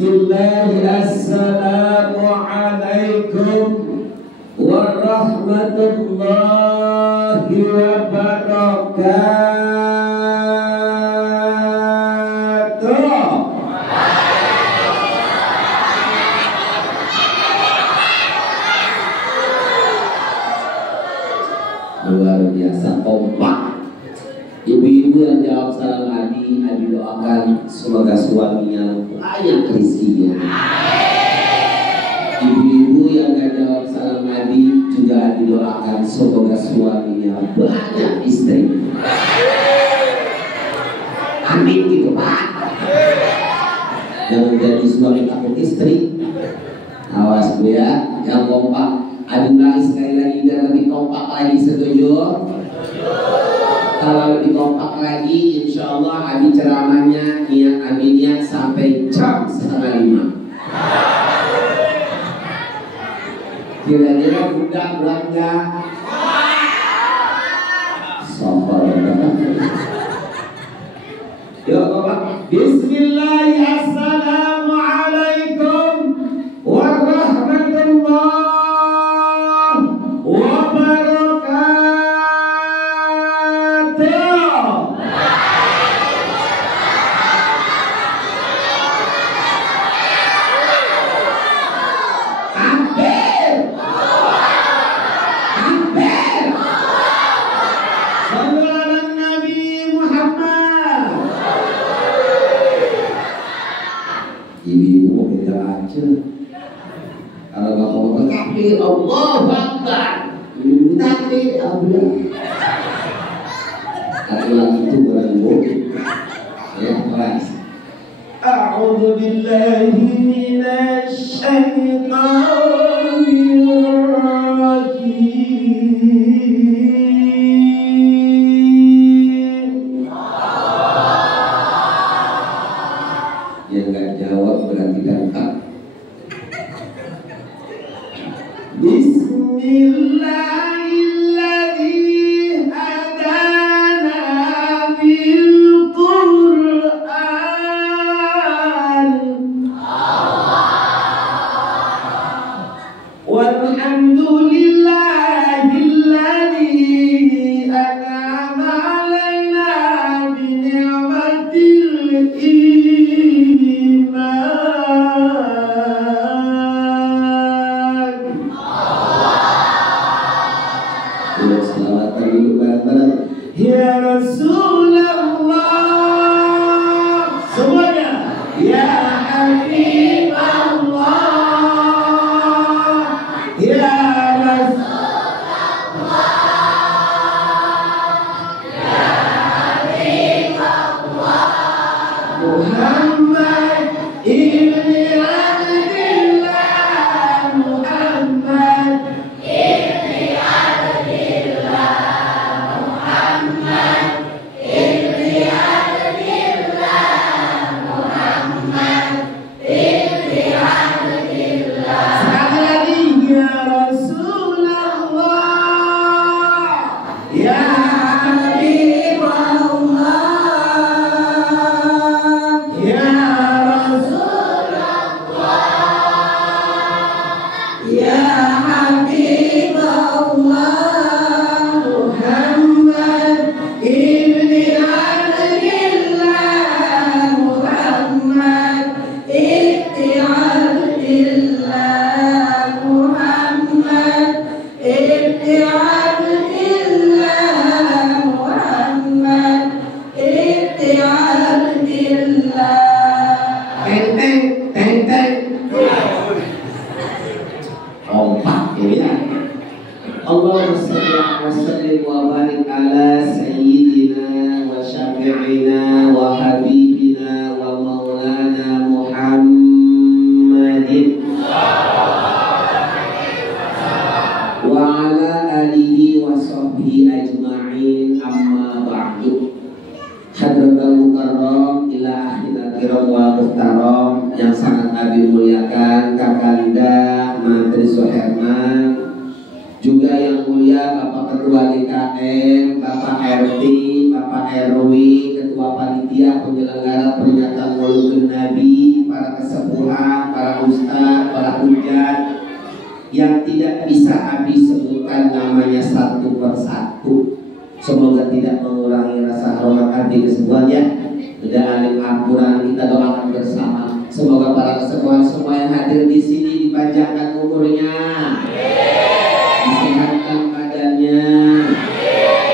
Bismillah, assalamualaikum warahmatullahi wabarakatuh. Luar biasa kompak. Ibu-ibu yang jawab salam Abi doakan semoga suaminya banyak rezekinya. Ibu-ibu yang gak jawab salam Abi juga Abi doakan semoga suaminya banyak istri. Amin gitu Pak. Jangan jadi suami takut istri. Awas Bu ya, yang kompak. Abi lagi sekali lagi biar lebih kompak lagi, setuju? Kalau lebih kompak lagi, insya Allah Abi ceramahnya Abi niat sampai jam 4:30. Kira-kira budak belanja sopor. Yuk kompak. Bismillah, assalamualaikum warahmatullahi wabarakatuh. Ibu-ibu kita aja. Kalau nggak mau takbir, Allahu Akbar. Ibu takbir, Allah. Laki-laki itu bukan mungkin. Ya, keras. A'udzu billahi minasy syaithanir rajim. Yang nggak jawab berarti datang. Bismillahirrahmanirrahim. Hadana bil Qur'an. Walhamdulillahilladzi an'ama 'alaina bi ni'matil iman. Selamat pagi bareng-bareng. Ya Rasulullah, semuanya. Ya Habibullah, ya Rasulullah, ya Habibullah, Muhammad ibni Abdillah, Muhammad ibni Abdillah, Muhammad ibni Abdillah, Muhammad ibni Abdillah. Sekali lagi, ya Rasulullah, ya Habibullah, ya Rasulullah, ya Habibullah, Muhammad ibni Abdillah, Muhammad ibni Abdillah, Muhammad ibni Abdillah, Muhammad ibni Abdillah. Teng teng teng. Kompak ya. Allahumma shalli wa sallim wa barik ala sayyidina wa syafi'ina wa habibina wa maulana Muhammadin wa ala alihi wa sahbihi ajma'in, amma ba'du. Hadratul mukarram ila akhiril kiram wa muhtaram yang sangat Abi muliakan Kakanda Menteri Suherman, juga yang mulia Bapak Ketua DKM, Bapak RT, Bapak RW, Ketua Panitia Penyelenggara Peringatan Maulid Nabi, para kesepuhan para ustaz, para hujat yang tidak bisa habis sebutkan namanya satu persatu. Semoga tidak mengurangi rasa hormat hati kesemuanya. Sudah alim Al-Quran, kita doakan bersama. Semoga para kesemuan semua yang hadir di sini dipanjangkan umurnya, disehatkan badannya,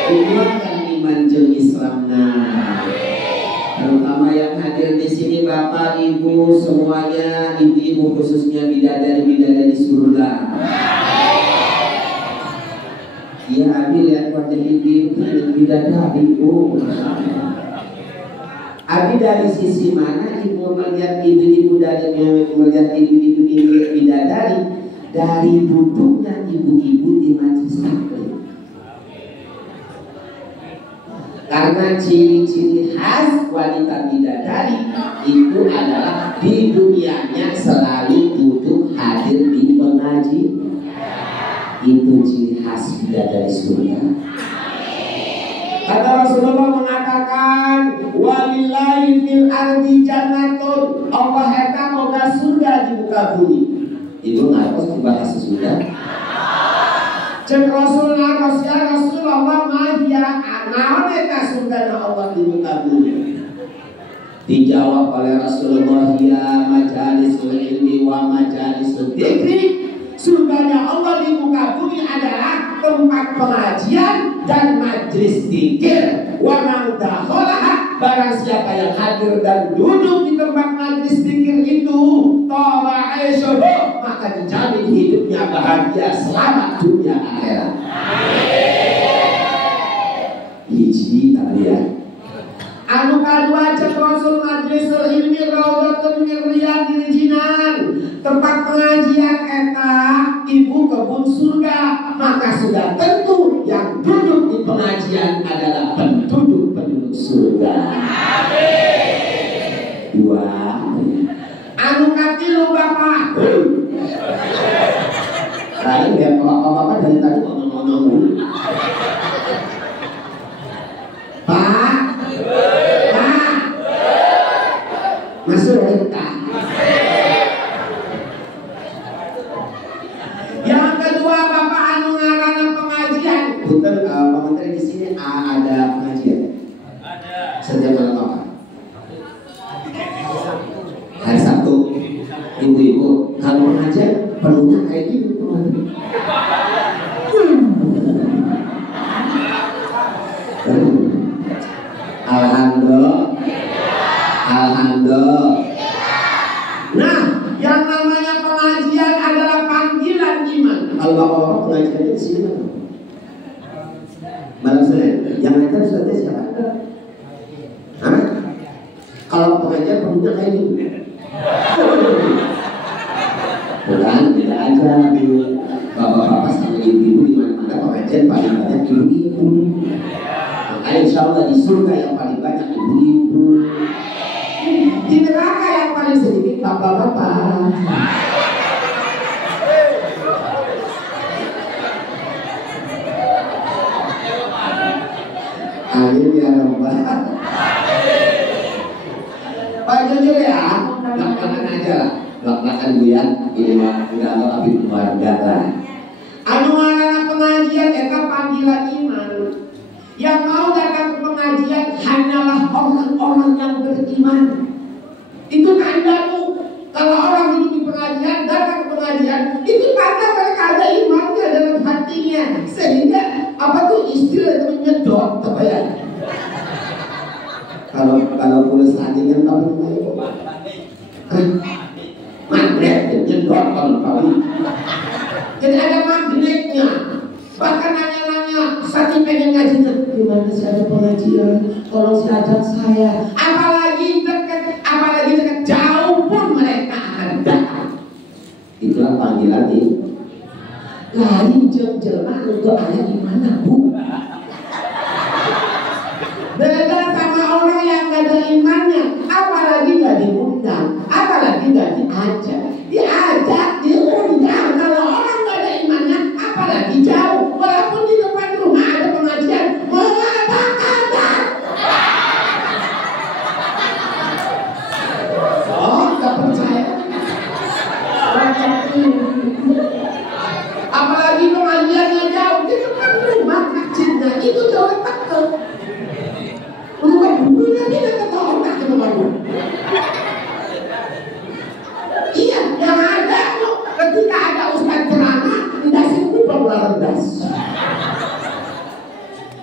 dikuatkan iman jeung Islamnya. Terutama yang hadir di sini bapak ibu semuanya, ibu-ibu khususnya bidadari-bidadari surga. Ya abi lihat wajah ibu bidadari bu. Abi dari sisi mana ibu melihat ibu-ibu dari melihat ibu-ibu bidadari? Dari duduknya ibu-ibu di majelis taklim. Karena ciri-ciri khas wanita bidadari itu adalah di dunianya selalu duduk hadir di pengajian. Itu ciri khas bidadari surga. Kata Rasulullah mengatakan, walillahi fil ardi jannatun. Allah eta boga surga di muka bumi. Ibu ngartos dibahas surga. Cek Rasulullah Rasulullah mahya anaon eta surga Allah di muka bumi. Dijawab oleh Rasulullah, ya majalisul ilmi wa majalisul dzikri. Surganya Allah di muka bumi adalah tempat pengajian dan majlis zikir. Wa man dakhalaha, barang siapa yang hadir dan duduk di tempat majlis zikir itu, taba aisyahu, maka dijamin hidupnya bahagia selamat dunia akhirat. Hiji tadi ya. Anu kadua cek Rasul majlisul ilmi raudhatun min riyadil jinan. Tempat pengajian eta ibu kebun surga, maka sudah tentu yang duduk di pengajian adalah penduduk surga. Dua. Anu katilu bapak. Lain ya bapak dari tadi ngomong-ngomong dulu. Pak. Masuk kita. Yang kedua bapak anu ngarana pengajian. Bukan Pak Menteri di sini ada pengajian. Ada. Setiap malam apa? Hari Sabtu. Ibu-ibu kalau pengajian perlunya kayak gini Pak Menteri. Alhamdulillah. Nah, yang namanya pengajian adalah panggilan iman. Kalau bapak-bapak pengajiannya di sini mana? Malam Senin. Yang lain ustaznya siapa? Hah? Kalau pengajian perlunya kayak gini. Bukan, tidak aja bapak-bapak sama ibu-ibu di mana-mana pengajian paling banyak ibu-ibu. Makanya insya Allah di surga yang paling banyak ibu-ibu. Di neraka yang paling sedikit bapak-bapak. Amin ya Rabbal. Pak jujur ya, belak-belakan aja lah, belak-belakan bu ya. Ini mah udah lo abis keluarga lah. Anu ngaranna pengajian eta panggilan iman. Yang mau datang ke pengajian hanyalah orang-orang yang beriman. Itu tandamu. Kalau orang duduk di pengajian, datang ke pengajian, itu tanda mereka ada imannya dalam hatinya. Sehingga apa tuh istilah itu menyedot, terbayang. Kalau tulis tandingan apa namanya? Magnet, nyedot kalau. Jadi ada magnetnya. Bahkan nanya-nanya, saking pengen ngaji, gimana sih ada pengajian? Tolong si ajak saya. Apalagi dekat jauh pun mereka akan datang. Itulah panggilan ini. Lain jelma untuk ayah gimana bu? Beda sama orang yang gak ada imannya. Apalagi gak diundang, apalagi gak diajak. Diajak, diundang. Kalau orang gak ada imannya, apalagi jauh. Walaupun di depan rumah ada pengajian, mengatakan oh, gak percaya. itu jauh tekel. Bukan bukunya dia kata otak teman-teman. Iya, yang ada ketika ada ustaz ceramah, tidak sibuk berlaras.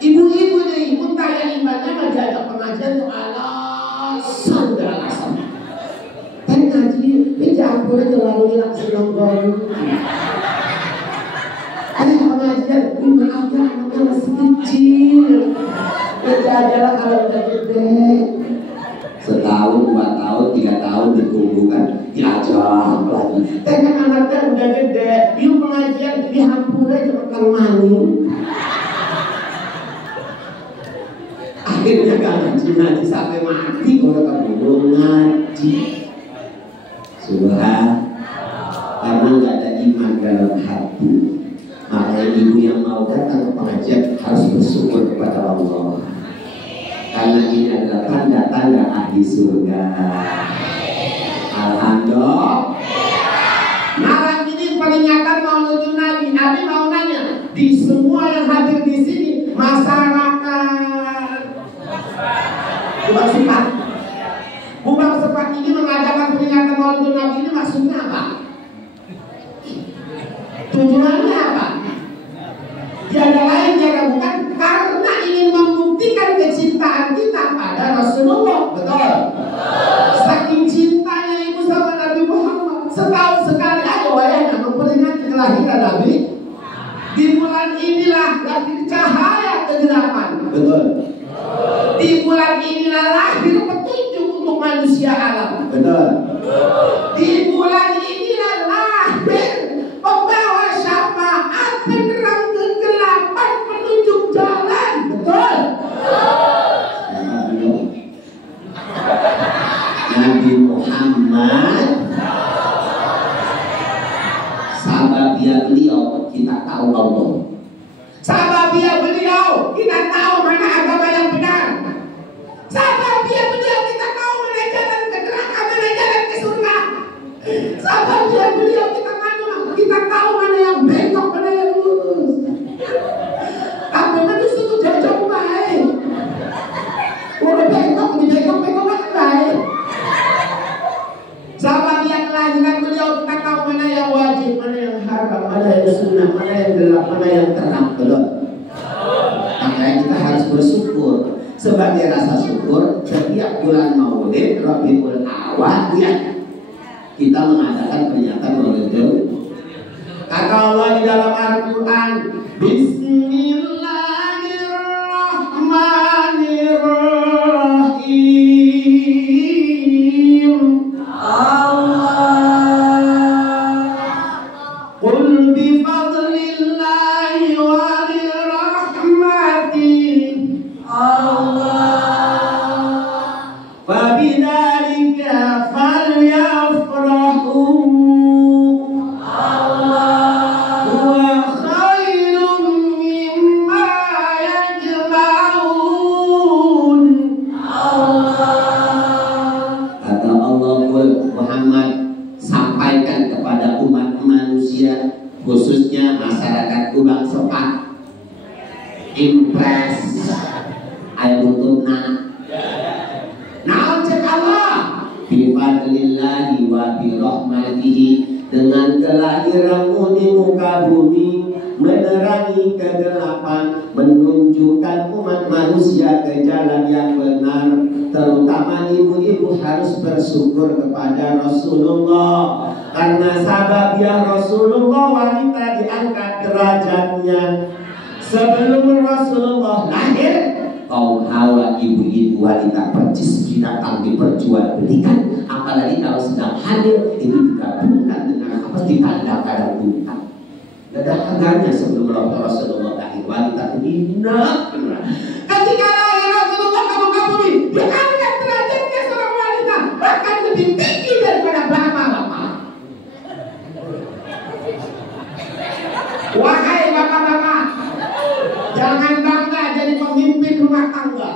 Ibu-ibu nih, ibu tanya imannya mah diajak pengajian tuh alasan dan alasan. Kan ngaji, campur aja lalu hilang senang banget. Ada pengajian, maaf ya anaknya masih kecil. Belajarlah kalau udah gede. Setahun, 2 tahun, 3 tahun ditunggu kan, diajak lagi. Tapi anaknya udah gede, yuk pengajian dihampur aja makan mani. Akhirnya gak ngaji sampai mati kalau kamu belum ngaji. Subhan, karena gak ada iman dalam hati. Makanya ibu yang mau datang ke pengajian harus bersyukur kepada Allah. Karena ini adalah tanda-tanda ahli surga. Alhamdulillah. Malam ini peringatan Maulidun Nabi. Nabi mau nanya, di semua yang hadir di sini masyarakat Kubang Sepat. Kubang Sepat ini mengadakan peringatan Maulidun Nabi ini maksudnya apa? Tujuannya apa? Tiada lain tiada bukan karena ingin membuktikan kecintaan kita pada Rasulullah. Betul? Saking cintanya ibu sama Nabi Muhammad, setahun sekali aja wayahnya memperingati kelahiran Nabi. Di bulan inilah lahir cahaya kegelapan. Betul? Di bulan inilah lahir petunjuk untuk manusia alam. Betul? Di bulan inilah lahir pembawa syafaat, penerang kegelapan, penunjuk jalan. Betul? Nabi Muhammad, sahabat beliau kita tahu Allah. Sahabat beliau kita tahu mana agama yang benar. Sahabat beliau kita tahu mana jalan ke neraka, mana jalan ke surga. Sahabat beliau kita tahu mana yang bengkok, mana yang lurus. Tapi manusia itu jauh-jauh baik. Udah bengkok, bengkok kan baik. Sahabat yang kelahiran beliau kita tahu mana yang wajib, mana yang haram, mana yang sunnah, mana yang gelap, mana yang terang. Betul? Makanya kita harus bersyukur. Sebagai rasa syukur, setiap bulan Maulid, Rabiul Awal, ya, kita mengadakan peringatan Maulid. Kata Allah di dalam Al-Quran, Bismillahirrahmanirrahim. Qul bifadlillahi wa birahmatihi fabidzalika falyafrahu. Khususnya masyarakat Kubang Sepat, impres ayo buntutna. Naon cek Allah bifadlillahi wa birahmatihi, dengan kelahiranmu di muka bumi, menerangi kegelapan, menunjukkan umat manusia ke jalan yang benar. Terutama ibu-ibu harus bersyukur kepada Rasulullah, karena sahabat Rasulullah wanita diangkat derajatnya. Sebelum Rasulullah lahir, kaum Hawa, ibu-ibu wanita percis binatang diperjualbelikan. Apalagi kalau sedang hamil, ini digabungkan dengan apa, ditandakan dan bukan. Tidak ada harganya sebelum Rasulullah lahir. Wanita benar. Ketika lahir Rasulullah kamu bumi, diangkat derajatnya seorang wanita, bahkan lebih tinggi daripada bapak-bapak. Wahai bapak-bapak, jangan bangga jadi pemimpin rumah tangga.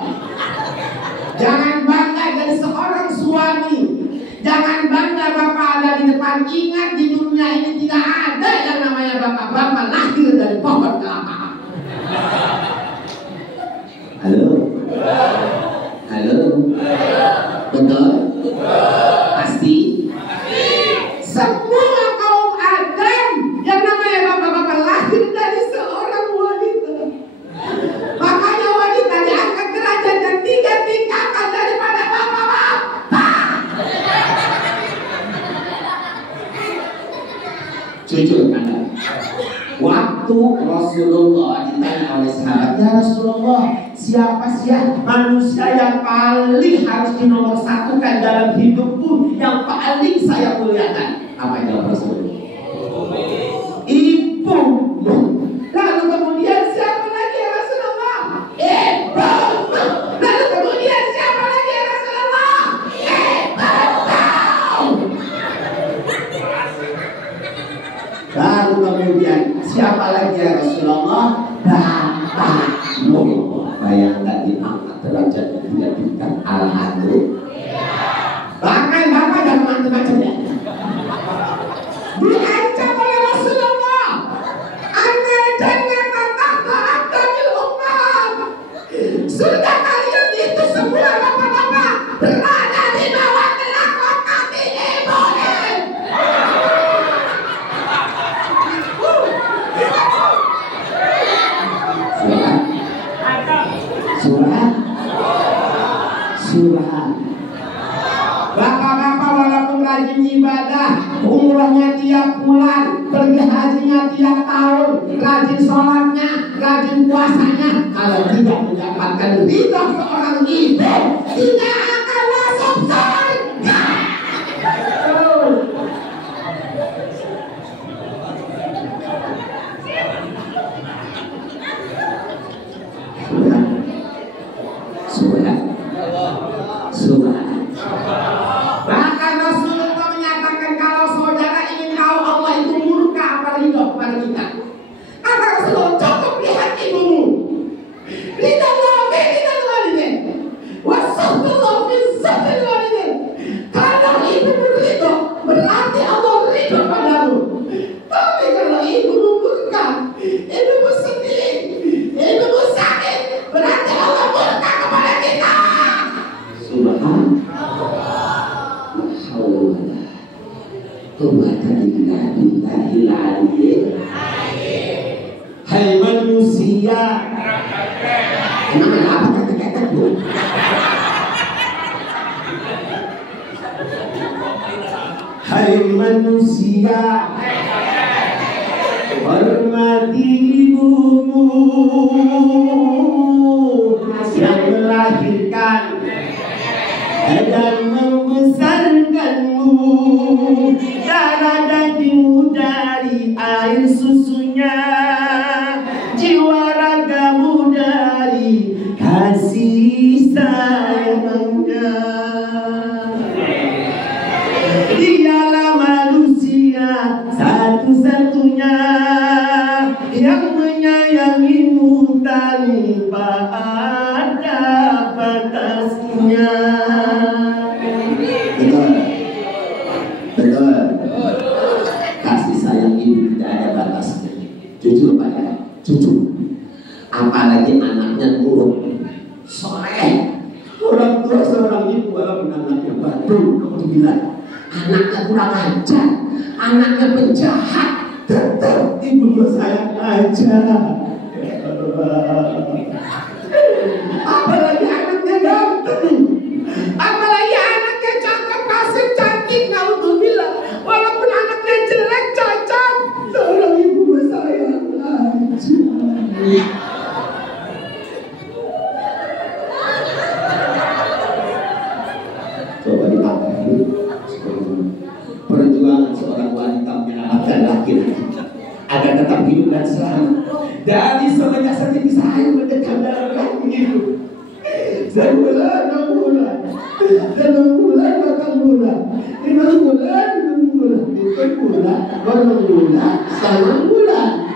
Jangan bangga jadi seorang suami. Jangan bangga bapak ada di depan. Ingat, di dunia ini tidak ada yang namanya bapak-bapak lahir dari pohon kelapa. Halo? Halo? Betul? Pasti? Semua kaum Adam yang namanya bapak-bapak lahir dari seorang wanita. Makanya wanita diangkat derajat dan 3 tingkatan daripada bapak-bapak. Jujur Anda, waktu Rasulullah ditanya oleh sahabat, ya Rasulullah, siapa sih manusia yang paling harus dinomorsatukan dalam hidupku, yang paling saya muliakan? Apa yang jawab Rasulullah? Ibumu. Lalu kemudian siapa lagi ya Rasulullah? Ibumu. Lalu kemudian siapa lagi ya Rasulullah? Ibumu. Lalu kemudian siapa lagi ya Rasulullah? Bapakmu. Bayangkan diangkat derajat tidak tingkat alhamdulillah. Bahkan bapak dan macam-macam ya. Diancam oleh Rasulullah. Anna jannata tahta aqdamil ummah. Surga kalian itu semua bapak-bapak berada di bawah telapak kaki ibu. Surah. Bapak-bapak walaupun rajin ibadah, umrohnya tiap bulan, pergi hajinya tiap tahun, rajin sholatnya, rajin puasanya, kalau tidak mendapatkan ridha seorang ibu, tidak akan masuk surga. Surah. Bahkan Rasulullah menyatakan kalau saudara ingin tahu Allah itu murka apa ridho kepada kita, kata Rasulullah, cukup lihat ibumu. Ridho Allah fi ridhil walidain, wasatullah fi satil walidain. Kalau ibumu ridho, berarti Allah ridho padamu. Tapi kalau ibumu murka, ibumu sedih, ibumu sakit, berarti Allah murka kepada kita. Hai manusia, emang apa kata-kata itu? Hai manusia, hormati ibumu yang melahirkan dan membesarkanmu, darah dagingmu dari air susunya, jiwa ragamu dari kasih sayangnya. Dialah manusia satu-satunya yang menyayangimu tanpa ada batasnya. Betul. Kasih sayang ibu tidak ada batasnya. Jujur Pak ya, jujur. Apalagi anaknya nurut, soleh. Orang tua seorang ibu walaupun anaknya batu, kamu bilang anaknya kurang ajar, anaknya penjahat, tetap ibu sayang aja. Apalagi anaknya ganteng, apalagi anaknya cakep, kasih cantik, naudzubillah. Walaupun anaknya jelek, cacat, seorang ibu sayang aja. Coba ditangkap perjuangan seorang wanita menyelamatkan laki-laki agar tetap hidup dan selamat. Dari semenjak setinggi saya mendekat dalam kaki itu, 6 bulan, 8 bulan, 5 bulan, 7 bulan, 8 bulan, 9 bulan.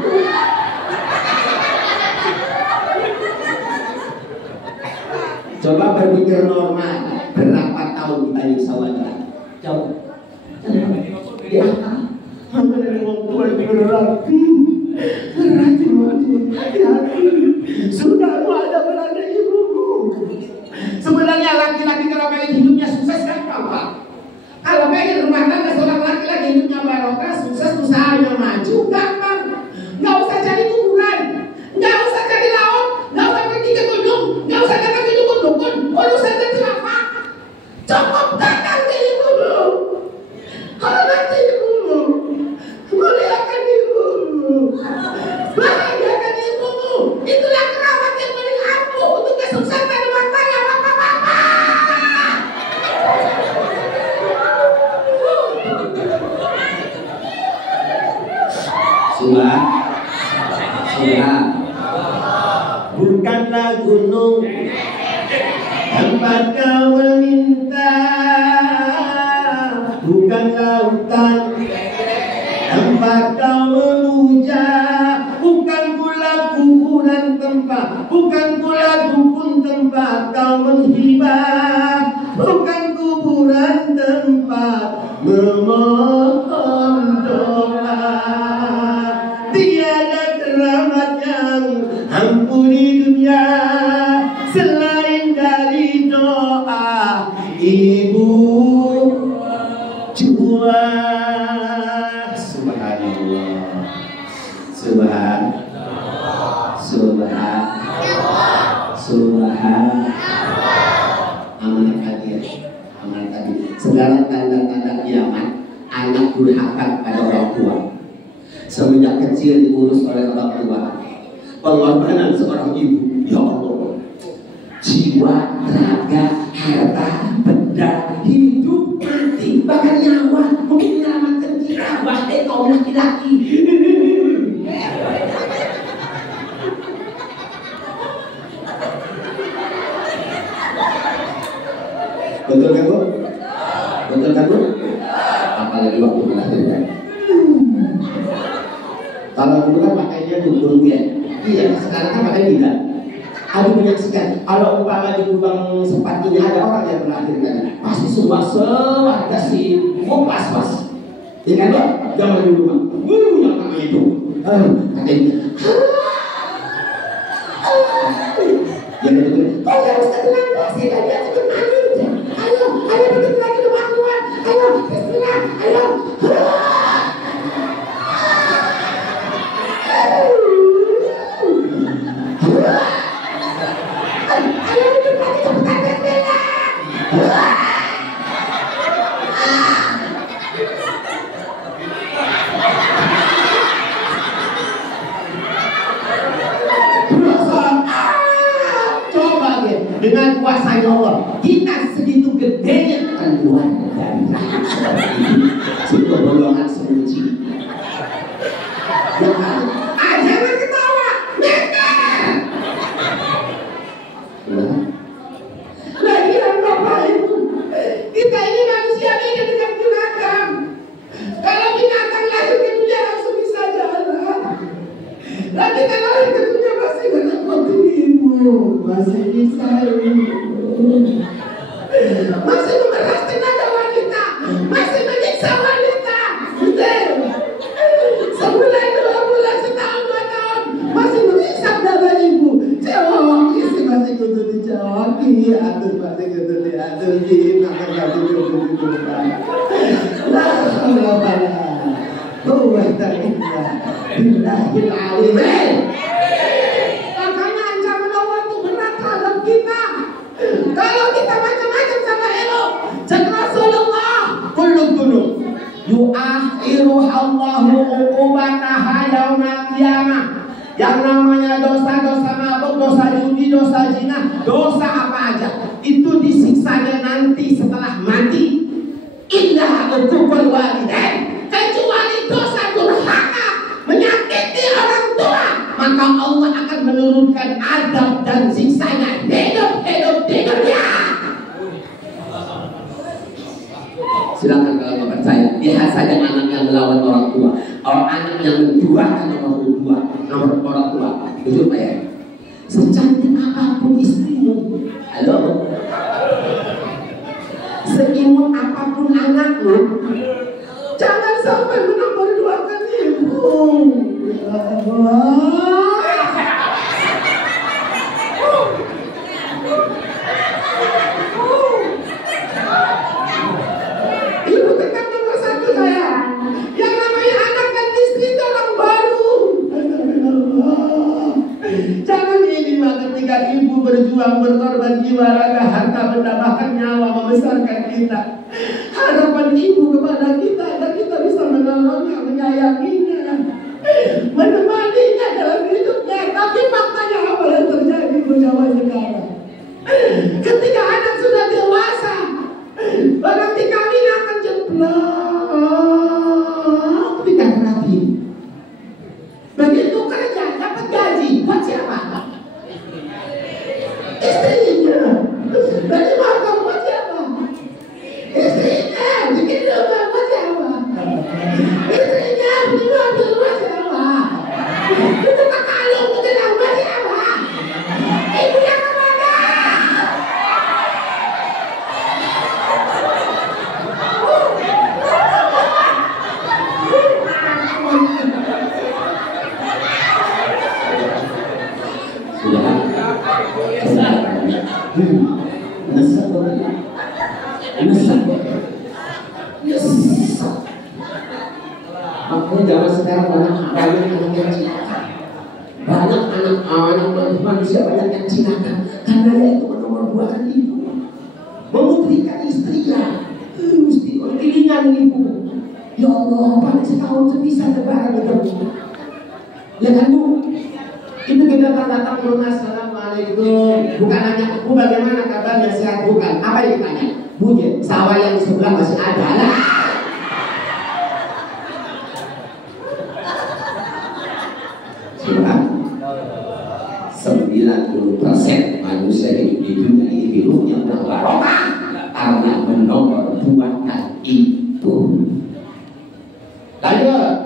Coba berpikir normal, berapa tahun kita nyiksa wanita? Coba. Ya, hampir 50 berarti sudah ada berada ibu. pengen rumah tangga seorang laki-laki hidupnya barokah, sukses, usahanya maju, gampang. Nggak usah cari kuburan, nggak usah cari laut, nggak usah pergi ke gunung, nggak usah datang ke dukun-dukun, urusan tercelaka. Cukup datang ke ibu dulu. Hormati ibumu, muliakan ibumu, bahagiakan ibumu. Itulah keramat yang paling ampuh untuk kesuksesan rumah tangga bapak-bapak. Sudah, bukanlah gunung tempat kau meminta, bukan lautan tempat kau memuja, bukan pula kuburan tempat, bukan pula dukun tempat kau menghibah, bukan kuburan tempat memohon doa. Tiada keramat yang ampuh di dunia selain dari doa ibu jua. Subhanallah, amanat hadir. Segala tanda-tanda kiamat anak durhaka pada orang tua. Semenjak kecil diurus oleh orang tua. Pengorbanan seorang ibu, ya Allah, jiwa, raga, harta, benda, hidup, mati, bahkan nyawa, mungkin menyelamatkan kita, wahai kaum laki-laki. Betul kan Bu? Betul kan Bu? Apalagi waktu melahirkan. Kalau dulu kan pakainya dukun ya. Iya, sekarang kan pakai tidak. Ada menyaksikan. Kalau umpama di lubang sepatunya ada orang yang melahirkan, pasti semua sewarga sih pas. Ya kan Pak? Jangan di rumah. Yang pakai itu. Katanya. Yang betul. Oh ya Ustaz Landa, saya tadi ada kemarin. Ayo betul lagi rumah keluar. Ayo, bismillah. Ayo. Dengan kuasa Allah kita segitu gedenya keluar dari rahim seperti ini, sebuah golongan semuci. Jangan ketawa, mikir. Lagian Bapak Ibu, kita ini manusia beda dengan binatang. Kalau binatang lahir ke dunia langsung bisa jalan, lagi kalau lahir ke dunia masih kena kotor ibu, masih bisa masih memeras tenaga wanita, masih menyiksa wanita. Sebulan, 2 bulan, setahun, 2 tahun masih menghisap darah ibu. Cewek isi masih kudu dicewoki, aduh masih kudu diatur di makanya kudu dibuka. Lah billahil alim. Makanya ancaman Allah itu berat terhadap kita. Kalau kita macam-macam sama elo, cek Rasulullah, kullu yu'akhiru Allahu uqubataha yaumal qiyamah. Yang namanya dosa-dosa mabuk, dosa judi, dosa zina, dosa apa aja, itu disiksanya nanti setelah mati. Illa uququl walidain, kecuali dosa durhaka, menyakiti orang tua, maka Allah akan menurunkan adab dan siksanya hidup di dunia. Silakan kalau nggak percaya, lihat saja anak yang melawan orang tua, anak yang menduakan nomor orang tua, jujur Pak ya. Secantik apapun istrimu, halo, seimut apapun anakmu, jangan sampai menomor-duakan ibu. Ibu tetap berjuang, berkorban jiwa, raga, harta, benda, bahkan nyawa membesarkan kita. Harapan ibu kepada kita agar kita bisa menolongnya, menyayanginya, menemaninya dalam hidupnya. Tapi faktanya apa yang terjadi di zaman sekarang? Ketika anak sudah dewasa, berarti kami akan jeblok di rapi. Begitu kerja dapat gaji, buat siapa? Istrinya. Berarti makan buat siapa? Istrinya. Bikin rumah buat siapa? Istrinya. Bikin mobil buat siapa? Itu kalung bikin buat siapa? Ibunya kemana? Makanya zaman sekarang banyak anak yang cilaka. Banyak anak manusia banyak yang cilaka karena dia itu menomor-duakan ibu, memutrikan istrinya, mesti iringan ibu. Ya Allah, paling setahun sebisa lebaran itu. Ya kan Bu? Itu kita datang ke rumah, assalamualaikum. Bukan nanya, Bu bagaimana kabarnya, sehat bukan? Apa yang ditanya? Bu, sawah yang di sebelah masih ada lah. Sudah 90% manusia hidup di dunia ini hidupnya berbarokah karena menomor buahkan itu. Lanjut.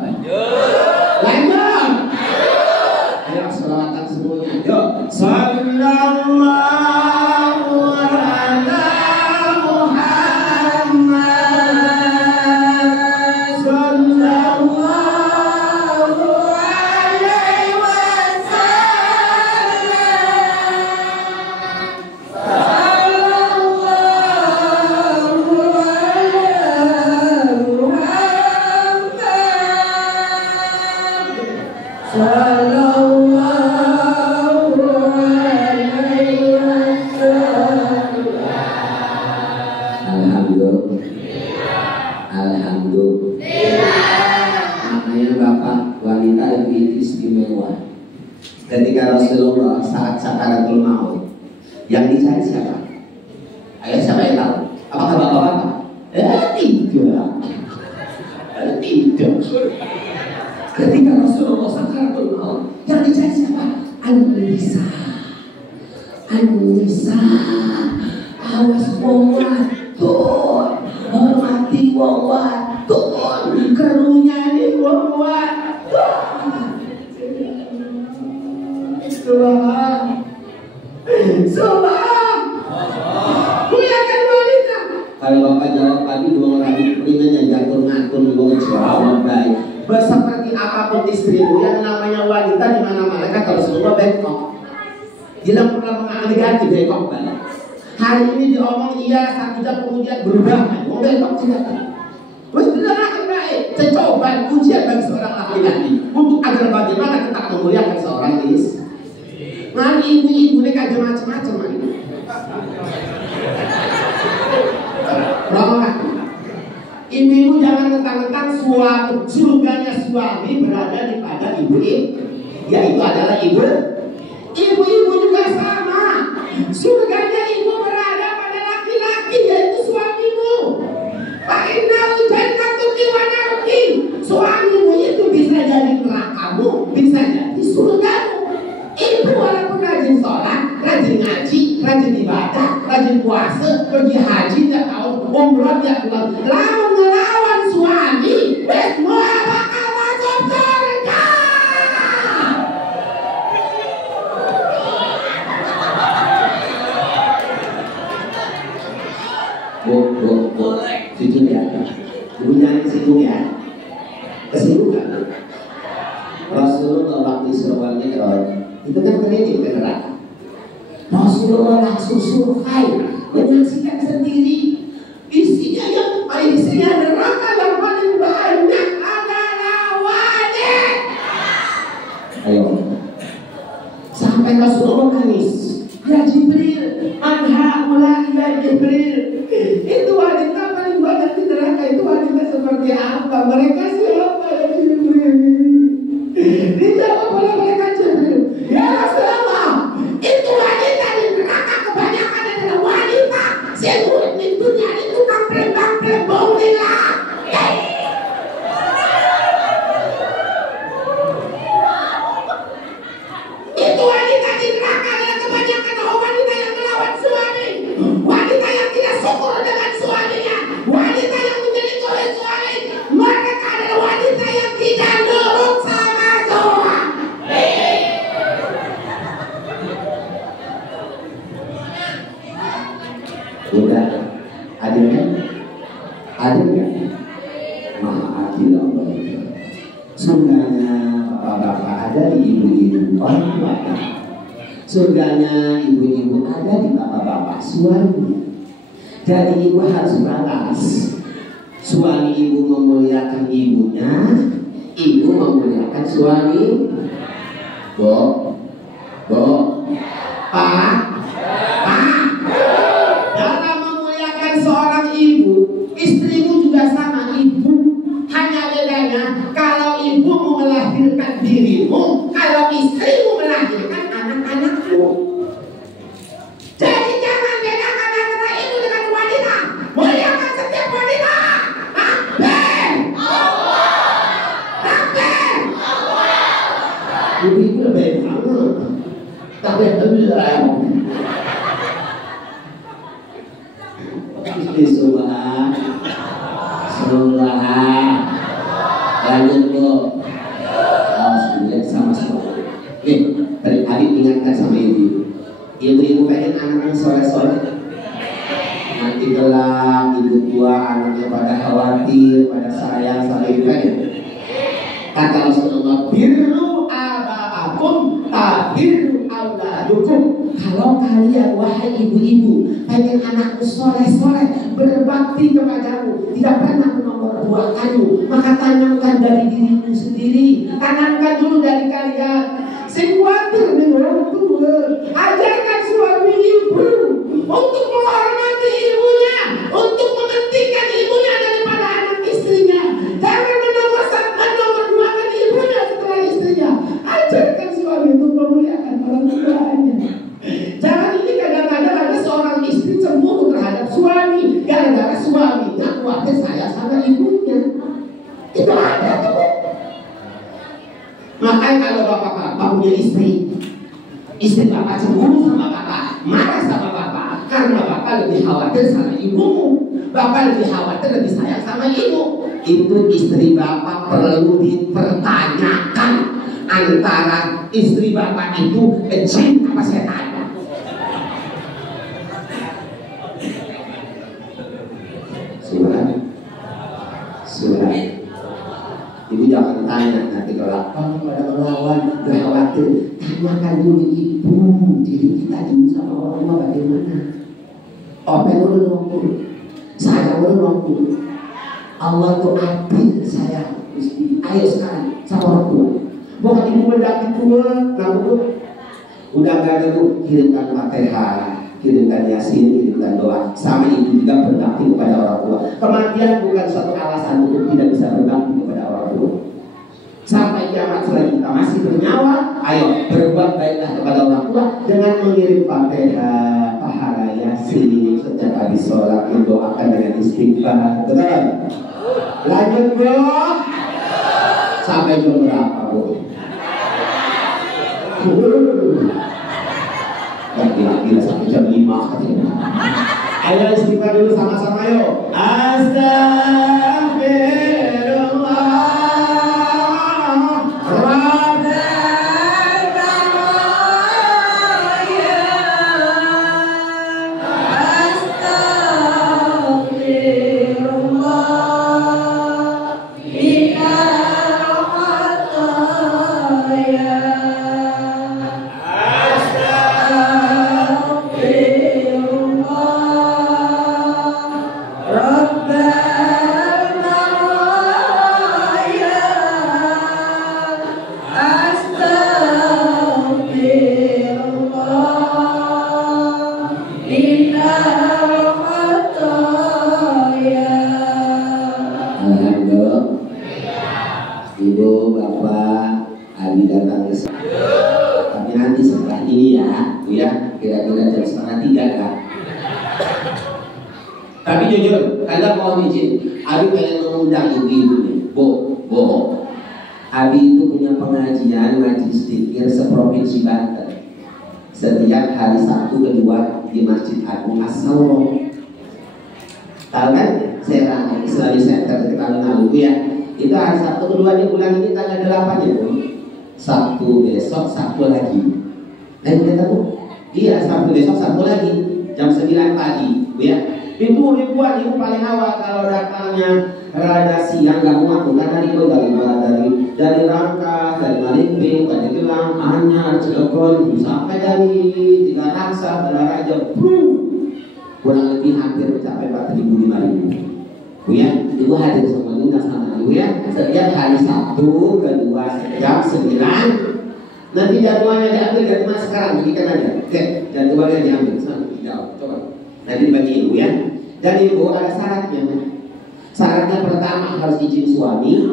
Ayo selawatan semuanya. Yuk. Sallallahu ala Muhammad. Sallallahu alaihi wasallam. Sallallahu ala Muhammad. Makanya Bapak wanita lebih istimewa. Ketika Rasulullah saat sakaratul maut, yang dicari siapa? Ayo siapa yang tahu? Apakah bapak-bapak? Tidak. Ketika Rasulullah sakaratul maut, yang dicari siapa? An-Nisa. Awas wong wadon, hormati wong wadon, kerunyane wong wadon. Subhan. Muliakan wanita. Kalau Bapak jawab tadi dua orang itu ringannya ngatur jawab baik. Seperti apapun istrimu, yang namanya wanita di mana-mana kan kalau semua bengkok. Dia pernah mengalami negatif bengkok banget. Hari ini diomong iya, 1 jam kemudian berubah. Mau bengkok tidak? Wes benar akan baik. Cobaan ujian bagi seorang laki-laki untuk agar bagaimana tetap memuliakan seorang istri. Nah, ibu-ibu ini kaji macam-macam ini. Rombongan. Ibu-ibu jangan mentang-mentang surganya suami berada di pada ibu-ibu, yaitu adalah ibu. Ibu-ibu juga sama. Surganya ibu berada pada laki-laki, yaitu suamimu. Fa'innahu jannatuki wa naruki. Suamimu itu bisa jadi nerakamu, bisa jadi surgamu. Ibu walaupun rajin sholat, rajin ngaji, rajin ibadah, rajin puasa, pergi haji tiap tahun, umrah tiap bulan, lawan suami, semua bakal masuk surga. Situ ya, punya situ ya, kesibukan. Rasulullah waktu Isra wal Mi'raj itu kan keliling ke neraka. Rasulullah langsung survei, menyaksikan sendiri isinya neraka yang paling banyak adalah wanita. Ayo, sampai Rasulullah nangis. Ya Jibril, Anha ulah ya Jibril. Itu wanita paling banyak di neraka. Itu wanita seperti apa? Mereka siapa ya Jibril? Dijawab oleh mereka Jibril, ya Rasulullah, itu wanita di neraka kebanyakan adalah wanita seluruh pintunya itu kampleng-kampleng baunya. Itu wanita di neraka adalah kebanyakan wanita yang melawan suami, wanita yang tidak syukur dengan suaminya, wanita yang menyelingkuhi suami. Mereka adalah wanita yang tidak nurut sama suami. Udah adil kan? Adil kan? Maha adil Allah. Surganya bapak-bapak ada di ibu-ibu orang tua. Surganya ibu-ibu ada di bapak-bapak suami. Jadi ibu harus balas. Suami ibu memuliakan ibunya, ibu memuliakan suami. Bo, pak. Dalam memuliakan seorang ibu, istrimu juga sama ibu. Hanya bedanya kalau ibumu melahirkan dirimu, kalau istrimu melahirkan anak-anakmu. Jadi jangan bedakan antara ibu dengan wanita. Muliakan setiap wanita. Ibu lebih banget. Tapi Bismillah. Lanjut bu. Sama-sama. Tadi Habib ingatkan sama ibu. Ibu pengen anaknya soleh-soleh. Nanti kelak ibu tua anaknya pada khawatir, pada sayang sama ibu pengen. Kata Rasulullah, birru aba'akum tabirru auladukum. Kalau kalian wahai ibu-ibu pengen anakmu soleh-soleh, berbakti kepadamu, tidak pernah menomor-duakanmu, maka tanamkan dari dirimu sendiri, tanamkan dulu dari kalian. Sing kuatir nih orang tua, ajarkan suami ibu untuk menghormati ibunya, untuk mementingkan ibunya daripada anak istrinya. Jangan menomor-duakan ibunya setelah istrinya. Ajarkan suami untuk memuliakan orang tuanya. Jangan ini kadang-kadang ada seorang istri cemburu terhadap suami gara-gara suaminya khawatir sayang sama ibunya. Itu ada tuh. Makanya kalau bapak-bapak punya istri bapak cemburu sama bapak, marah sama bapak, karena bapak lebih khawatir sama ibumu, bapak lebih khawatir, lebih sayang sama ibu. Itu istri bapak perlu dipertanyakan antara istri bapak itu jin apa setan. Sudah. Ibu jangan tanya nanti kalau pada melawan gak khawatir. Tanyakan dulu ibu, diri kita dulu sama orang tua bagaimana. Open dulu nongku, saya dulu nongku. Allah tuh adil saya. Ayo sekarang sama orang tua. Bukan ibu mendaki tua, kamu udah gak ada tuh kirimkan Fatihah, kirimkan Yasin, kirimkan doa. Sama ibu juga berbakti kepada orang tua. Kematian bukan suatu alasan untuk tidak bisa berbakti kepada orang tua. Sampai kiamat selagi kita masih bernyawa, ayo berbuat baiklah kepada orang tua dengan mengirim Fatihah, pahala Yasin setiap habis sholat, mendoakan dengan istighfar. Betul? Lanjut bro. Sampai jam berapa bu? Gila sampai jam 5 katanya. Ayo istighfar dulu sama-sama yuk. Astagfirullah. Rabbana Alhamdulillah. Ibu, bapak, Abi datang ke sini. Tapi nanti setelah ini ya, Bu ya, kira-kira jam 2:30 Kak. Tapi jujur, kalian mohon izin, Abi pengen mengundang ibu nih, Bu. Abi itu punya pengajian ngaji zikir seprovinsi Banten. Setiap hari Sabtu kedua di Masjid Agung As-Sawro. Tahu kan? Serang Islamic Center dekat alun-alun ya. Itu hari Sabtu kedua di bulan ini tanggal 8 ya Bu. Sabtu besok, Sabtu lagi. Kita Bu? Iya, Sabtu besok, Sabtu lagi. Jam 9 pagi, Bu ya. Itu ribuan ibu paling awal kalau datangnya rada siang gak muat karena itu dari Rangka, dari Maliping, dari Gelang, Anyar, Cilegon, sampai dari Tiga Raksa, Balaraja, kurang lebih hampir mencapai 4.000-5.000. Bu ya, ibu hadir semua itu sama ibu ya. Setiap hari Sabtu kedua jam 9. Nanti jadwalnya diambil jadwal sekarang, berikan aja. Oke, jadwalnya diambil. Coba. Nanti dibagi ibu ya. Dan ibu ada syaratnya. Syaratnya pertama harus izin suami.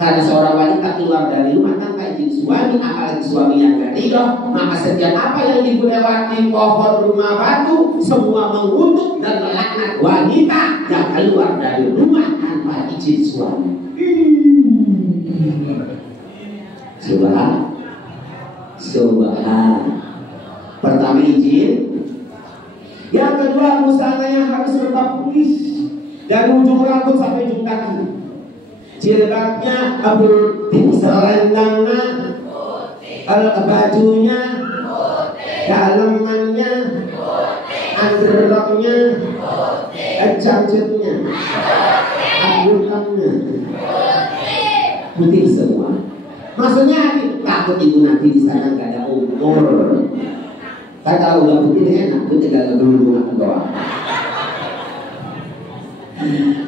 Karena seorang wanita keluar dari rumah tanpa izin suami, apalagi suami yang gak ridho, maka setiap apa yang ibu lewati, pohon, rumah, batu, semua mengutuk dan melaknat wanita yang keluar dari rumah tanpa izin suami. Subhan. Pertama izin. Yang kedua musananya harus berubah putih dari ujung rambut sampai ujung kaki. Jilbabnya putih, selendangnya bajunya dalemannya underroknya jangkutnya anggutannya putih semua. Maksudnya takut ibu nanti di sana nggak ada umur. Kan kalau udah putih enak, itu tinggal ngegelung doang.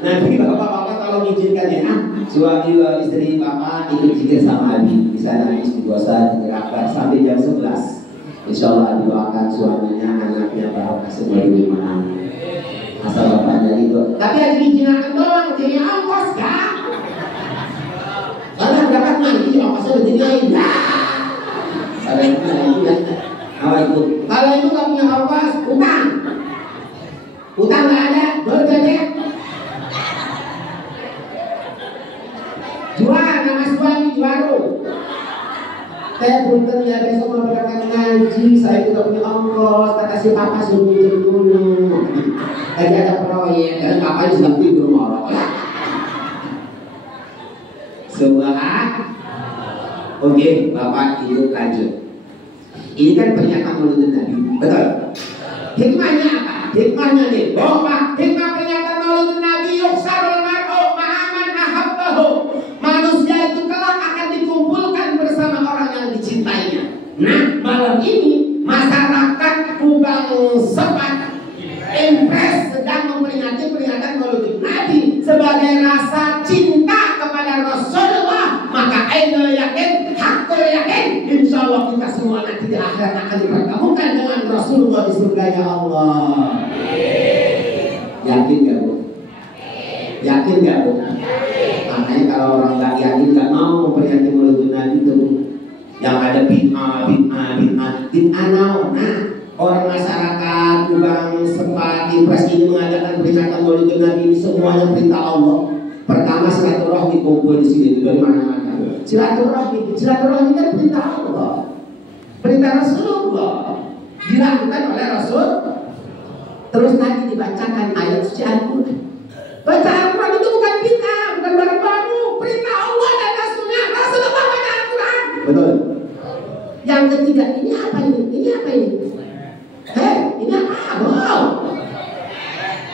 Nanti bapak-bapak kalau mengizinkan ya, suami istri bapak ikut zikir sama Abi. Bisa nangis di dosa digerakkan sampai jam 11. Insya Allah Abi doakan suaminya, anaknya, barokah semua di rumah. Asal bapaknya itu. Tapi ada diizinkan doang, jadi ongkos kan? Karena berangkat nanti ongkosnya begini ya. Kalau itu ya. Kalau itu nggak punya ongkos, utang nggak ada, berjaya. Jual nama suami di warung. Saya punten ya besok mau berangkat ngaji, saya juga punya ongkos. Kata si papa suruh minjem dulu. Tadi ada proyek, dan papa ini sedang tidur ngorok. Subhan. Oke, bapak ibu lanjut. Ini kan pernyataan Maulidin Nabi, betul? Hikmahnya apa? Hikmahnya nih, bahwa hikmah pernyataan Maulidin Nabi yuksarul mar'u ma'aman ahabbahu. Manusia itu kelak akan dikumpulkan bersama orang yang dicintainya. Nah, malam ini masyarakat Kubang Sepat Impres sedang memperingati peringatan Maulidin Nabi sebagai rasa cinta kepada Rasulullah. Maka aina yakin, hakul yakin, insya Allah kita semua nanti di akhirat akan dipertemukan dengan Rasulullah di surga ya Allah. Yakin gak Bu? Yakin gak Bu? Makanya kalau orang gak yakin gak mau memperingati Maulidin Nabi itu yang ada bid'ah naon. Nah, orang masyarakat Kubang Sepat Impres ini mengadakan peringatan Maulidin Nabi ini semuanya perintah Allah. Pertama silaturahmi kumpul di sini dari mana-mana. Silaturahmi kan perintah Allah, perintah Rasulullah, dilakukan oleh Rasul. Terus nanti dibacakan ayat suci Al-Quran. Baca Al-Quran itu bukan bid'ah, bukan barang baru, perintah Allah dan Rasulnya. Rasulullah baca Al-Quran. Betul. Yang ketiga, ini apa ini? Ini apa ini? Ini apa? Wow.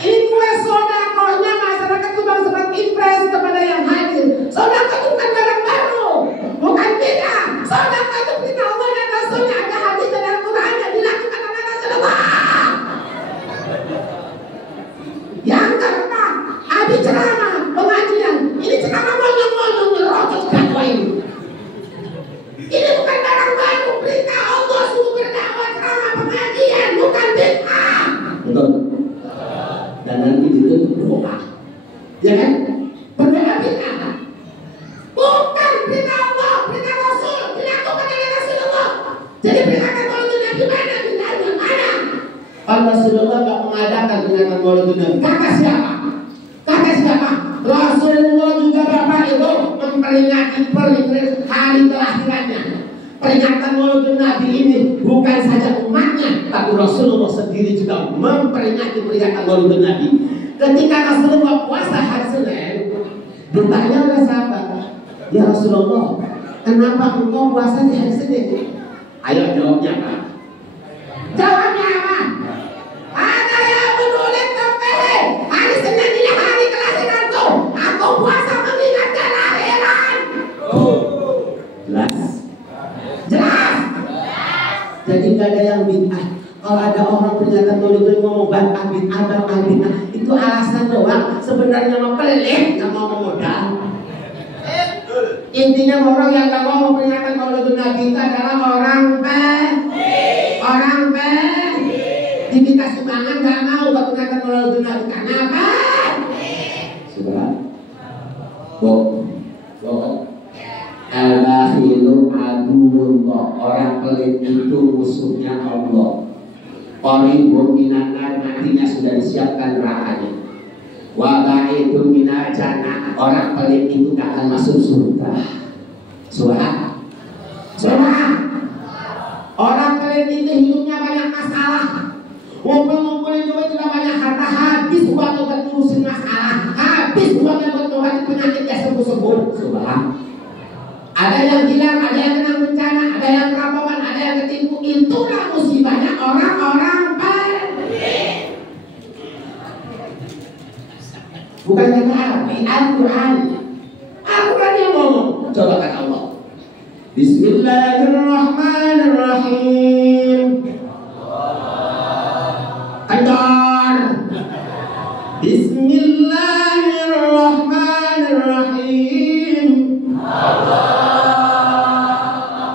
Ini kue sodakohnya masyarakat Kubang Sepat Impres kepada yang hadir. Sodako itu bukan barang baru, bukan bid'ah. Sodako itu perintah Allah dan Rasulnya. Ada hadis dan Al-Quran yang dilakukan oleh Rasulullah. Yang keempat, Abi ceramah, pengajian. Ini ceramah monyong-monyong nyerocos dakwah ini. Ini bukan barang baru, perintah Allah suruh berdakwah, ceramah, pengajian, bukan bid'ah. Rasulullah nggak mengadakan peringatan Maulid Nabi. Kata siapa? Kata siapa? Rasulullah juga Bapak itu memperingati hari kelahirannya. Peringatan Maulid Nabi ini bukan saja umatnya, tapi Rasulullah sendiri juga memperingati peringatan Maulid Nabi. Ketika Rasulullah puasa hari Senin, ditanya oleh sahabat, ya Rasulullah, kenapa engkau puasa di hari Senin? Ayo jawabnya apa? Jawabnya apa? Ada yang menulis tempel. Hari Senin ini hari kelahiranku. Aku puasa mengingat kelahiran. Jelas? Jelas? Jadi gak ada yang bid'ah. Kalau ada orang peringatan Maulid ngomong bantah bid'ah, itu alasan doang. Sebenarnya mau pelit, nggak mau modal. Intinya orang yang gak mau peringatan Maulid Nabi itu adalah orang diminta sumbangan gak mau peringatan Maulid Nabi. Karena apa? Sudah. Al-Bakhilu aduwwullah. Orang pelit itu musuhnya Allah. Qaribun minan nar, nantinya sudah disiapkan nerakanya. Wa ba'idun minal jannah. Orang pelit itu gak akan masuk surga. Surah. Orang pelit itu hidupnya banyak masalah. Ngumpulin duit juga banyak harta, habis uangnya buat ngurusin masalah, habis uangnya buat ngobatin penyakit yang sembuh-sembuh. Subhan. Ada yang hilang, ada yang kena bencana, ada yang kerampokan, ada yang ketipu. Itulah musibahnya orang-orang pelit. Bukan kata Arabi, Al-Quran. Al-Quran yang ngomong. Coba kata Allah. Bismillahirrahmanirrahim. Kendor. Bismillahirrahmanirrahim.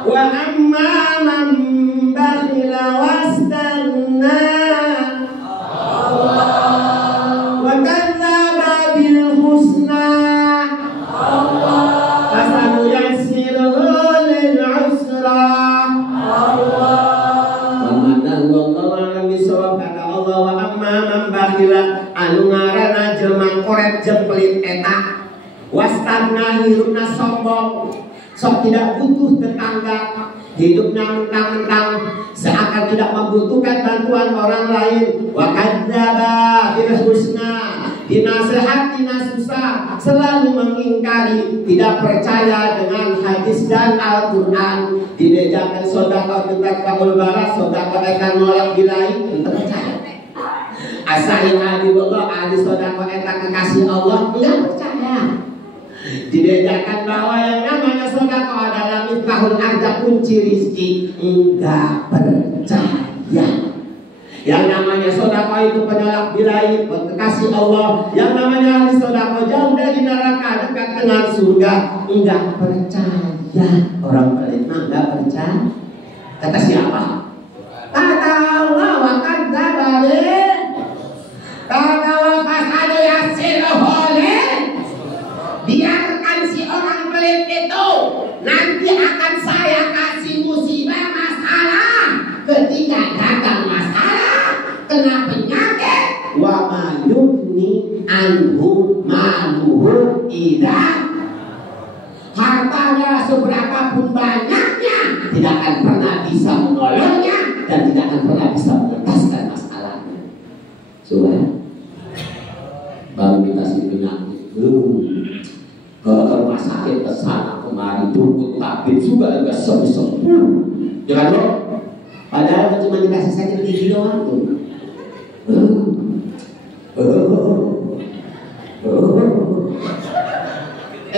Wa amma man bakhila wastaghna wa kadzdzaba bil husna fasanuyassiruhu lil usra. Wa amma man bakhila anu ngaranna jelema koret jemplit eta wastagna hirupna sombong, sok tidak butuh tetangga, hidupnya mentang-mentang seakan tidak membutuhkan bantuan orang lain. Wa kadzdzaba bil husna, dinasehati susah, selalu mengingkari, tidak percaya dengan hadis dan Al-Quran. Dibejakan sedekah dengan kabul barat, sedekah akan nolak bilai, tidak percaya. Asalin hadibullah, ahli sedekah eta kekasih Allah, tidak percaya. Dibedakan bahwa yang namanya sedekah adalah miftahul arja, kunci rizki, enggak percaya. Yang namanya sedekah itu penolak bilai, kekasih Allah. Yang namanya ahli sedekah jauh dari neraka, dekat dengan surga, enggak percaya. Orang pelit mah enggak percaya. Kata siapa? Kata Allah. Wa kadzdzaba bil, kata wa fasadu yasiruhu. Biarkan si orang pelit itu, nanti akan saya kasih musibah masalah. Ketika datang masalah, kena penyakit, wa mayugni anhu maluhu idza, hartanya seberapapun banyaknya tidak akan pernah bisa menolongnya dan tidak akan pernah bisa mengentaskan masalahnya. Soalnya baru dikasih penyakit, ke rumah sakit kesana kemari, dukun tabib juga enggak sembuh. Jangan dong. Padahal cuma dikasih sakit gigi doang tuh.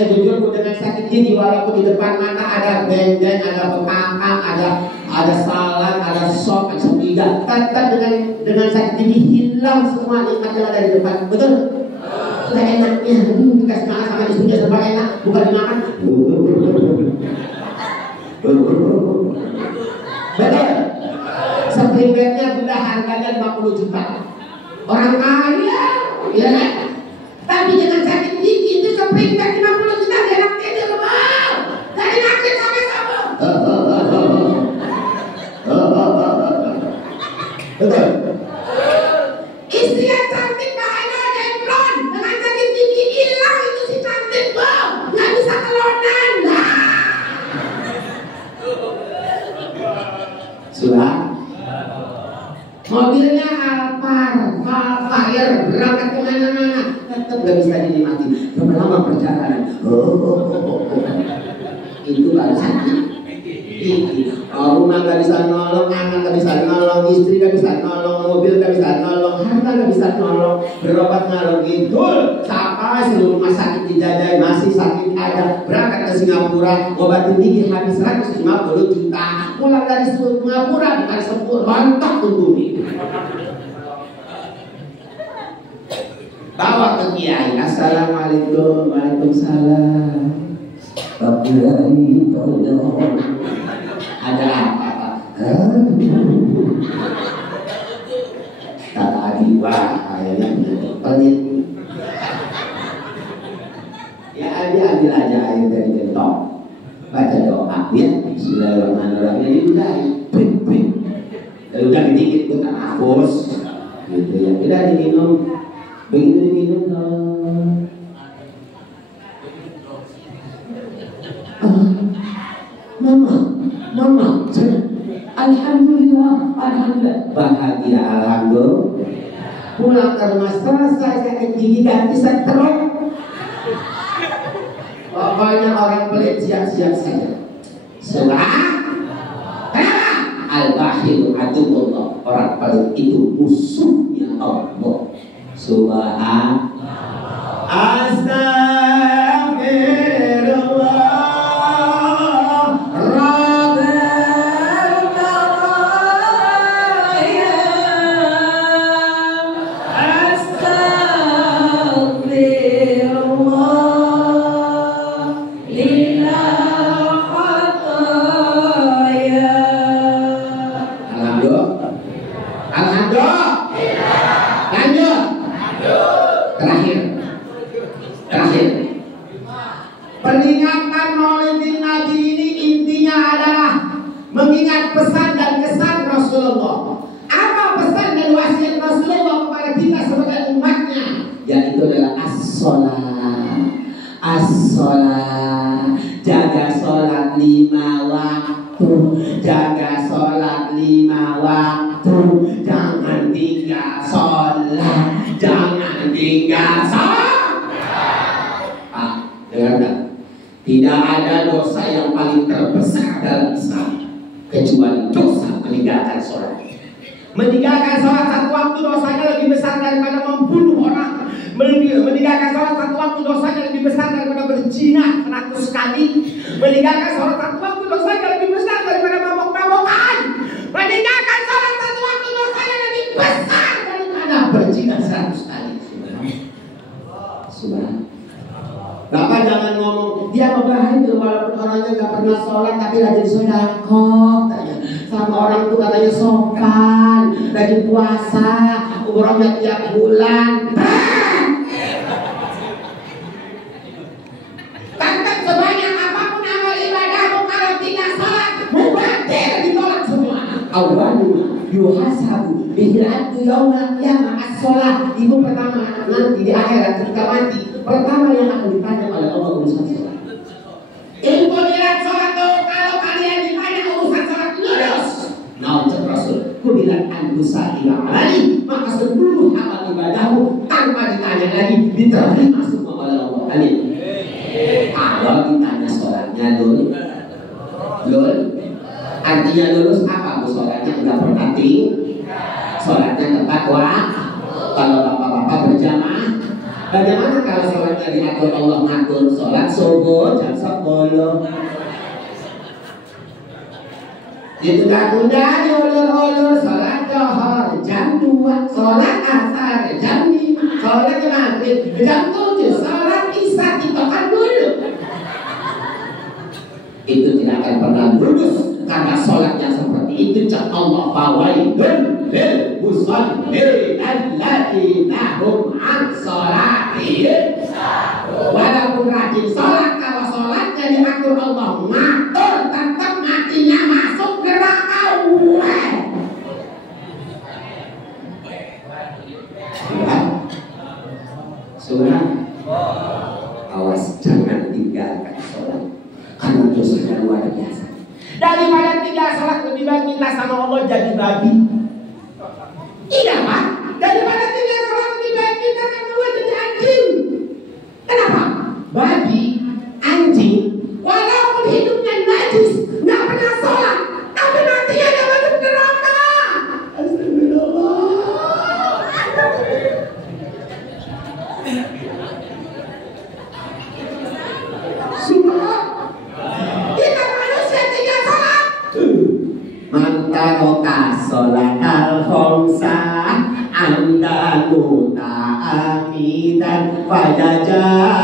Jujur dengan sakit gigi, walaupun di depan mata ada beng-beng, ada pekakak, ada salad, ada sop, ada tidak, tetap dengan sakit gigi hilang semua nikmat yang ada di depan. Betul? Sudah enaknya, dikasih makan sama istrinya serba enak, bukan dimakan. Betul? Spring bednya udah harganya 50 juta. Orang kaya, ya kan? Tapi dengan sakit gigi itu spring bed 50 juta dia enak tidur mau. Dari nakit sampai sama. Betul? Istri yang cantik bahannya demplon dengan sakit gigi hilang itu si cantik bang, nggak bisa kelonan. Sudah. Mobilnya Alphard, berangkat kemana-mana, tetap gak bisa dinikmati. Lama-lama perjalanan, itu baru sakit. Rumah gak bisa nolong, anak gak bisa nolong, istri gak bisa nolong, mobil gak bisa nolong, harta gak bisa nolong, berobat ngalor ngidul, sampai seluruh rumah sakit dijajai masih sakit aja. Berangkat ke Singapura, obat tinggi habis 150 juta, pulang dari Singapura bukan sepuluh rontok tubuhnya. Bawa ke kiai, assalamualaikum, waalaikumsalam. Pak Kiai, ada apa? Kata Adi, wah kayaknya pelit. Ya Adi ambil aja air dari gentong, baca doa ya, Bismillahirrahmanirrahim, jadi udah lalu udah dikit pun tak hapus gitu ya, udah diminum. Begitu diminum Mama, alhamdulillah, bahagia alhamdulillah. Pulang ke rumah selesai sakit gigi ganti stroke. Pokoknya orang pelit siap-siap saja. Surah. Kenapa? Al-Bakhil aduwwullah. Orang pelit itu musuhnya Allah. Subhanallah. Peringatan Maulidin Nabi ini intinya adalah mengingat pesan dan kesan Rasulullah. Apa pesan dan wasiat Rasulullah kepada kita sebagai umatnya? Yaitu adalah as-sholat, jaga sholat 5 waktu, jaga sholat 5 waktu, jangan tinggal sholat, jangan tinggal sholat. Dengar tak? Tidak ada dosa yang paling terbesar dalam Islam kecuali dosa meninggalkan sholat. Meninggalkan sholat satu waktu dosanya lebih besar daripada membunuh orang. Meninggalkan sholat satu waktu dosanya lebih besar daripada berzina 100 kali. Meninggalkan sholat satu waktu dosanya lebih besar daripada mabok-mabokan. Meninggalkan sholat satu waktu dosanya lebih besar daripada berzina 100 kali. Subhanallah. Bapak jangan ngomong dia membahagia walaupun orangnya gak pernah sholat tapi rajin sedekah. Sama orang itu katanya sopan, rajin puasa, umrohnya tiap bulan. Tanpa sebanyak apapun amal ibadahmu kalau tidak sholat, mubadir ditolak semua. Awalnya yuhasabu bihil abdu yawmal qiyamah as-sholat. Ibu pertama nanti di akhirat ketika mati, pertama yang akan ditanya oleh Allah urusan sholat. Ibu lihat sholat tuh, kalau kalian ditanya urusan sholat lurus. Naucap Rasul, kubilat anbusa ila alani, maka seluruh amal ibadahmu tanpa ditanya lagi diterima semua oleh Allah. Amin. Kalau ditanya sholatnya lul, artinya lulus apa? Bu sholatnya nggak pernah sholatnya tepat waktu. Kalau bapak-bapak berjamaah, bagaimana kalau sholatnya diatur Allah ngatur? Sholat subuh jam 10 ditunda-tunda, diulur-ulur. Sholat zuhur jam 2, sholat asar jam 5, sholat maghrib jam 7, sholat isya ditokan dulu. Itu tidak akan pernah lulus karena sholatnya seperti itu. Cak Allah fawailun lil musallin alladzina hum an sholatihim. Walaupun rajin sholat, kalau sholatnya diatur Allah ngatur, tetap matinya masuk neraka. Sunnah. Awas jangan tinggalkan sholat karena dosanya luar biasa. Daripada tinggal sholat lebih baik kita sama Allah jadi babi. Iya Pak. Daripada tinggal sholat lebih baik kita sama Allah jadi anjing. Kenapa? Babi, anjing, walaupun hidupnya najis, nggak pernah sholat, tapi nantinya dia masuk neraka. Astagfirullah. Subhanallah. Kita manusia tinggal sholat. Mantaroka sholat al-khomsa anda muta'amidan fajaja'uhum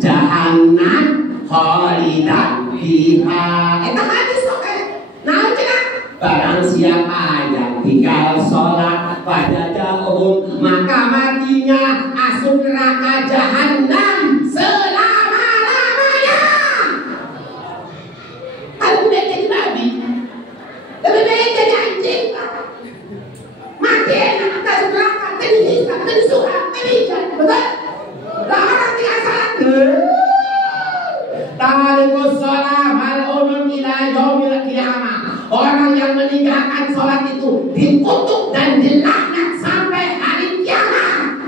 jahannam khalidan fiha. Itu hadis oke. Nah cina barang siapa yang tinggal sholat fajaja'uhum maka matinya masuk neraka jahannam selama-lamanya. Kalau udah jadi babi lebih baik jadi anjing. Mati enak, atas neraka, terhisap, tersurat, terikat, betul? Lah orang tinggal salat. Tarikus sholat mal'unun ila yaumil qiyamah. Orang yang meninggalkan sholat itu dikutuk dan dilaknat sampai hari kiamat.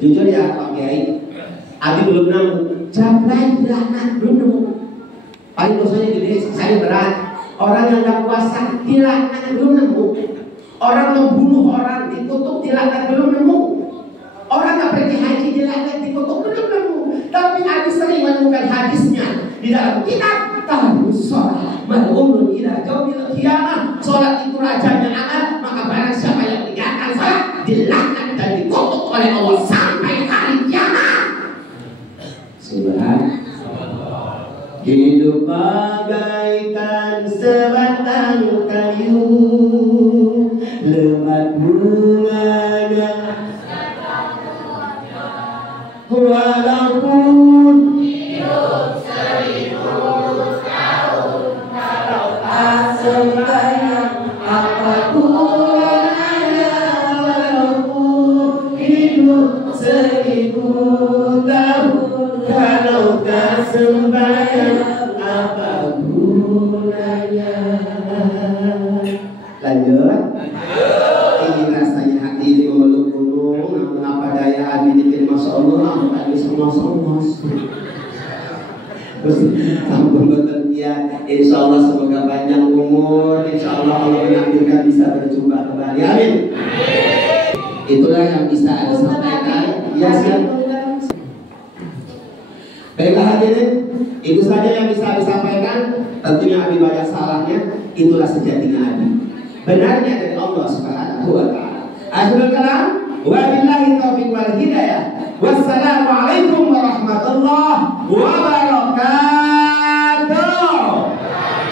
Jujur ya Pak Kiai, Abi belum nemu. Jablay dilaknat belum nemu. Paling dosanya gede, saya berat. Orang yang tidak puasa dilaknat belum nemu. Orang membunuh orang dikutuk dilaknat belum nemu. Orang yang pergi haji dilaknat dikutuk belum nemu. Tapi Abi sering menemukan hadisnya di dalam kitab Tarus Sholat mal'unun ila yaumil qiyamah. Sholat itu rajanya amal, maka barang siapa yang meninggalkan sholat dilaknat dan dikutuk oleh Allah sampai hari kiamat. Subhanallah. Hidup bagaikan sebatang kayu, lebat bunganya, walaupun hidup 1000 tahun, kalau tak sembahyang apa gunanya, walaupun hidup 1000 tahun, kalau tak sembahyang apa gunanya. Lanjut. Ingin rasanya hati ini memeluk gunung, namun apa daya hati ini masya Allah, namun tak bisa ngos-ngos. Terus sampun betul ya, insya Allah semoga panjang umur, insya Allah Allah menakdirkan bisa berjumpa kembali. Amin. Itulah yang bisa Anda sampaikan. Ya siap. Baiklah hadirin, itu saja yang bisa disampaikan. Tentunya Abi banyak salahnya, itulah sejatinya Abi. Benarnya dari Allah Subhanahu wa Ta'ala. Akhirul kalam, wabillahi taufiq wal hidayah.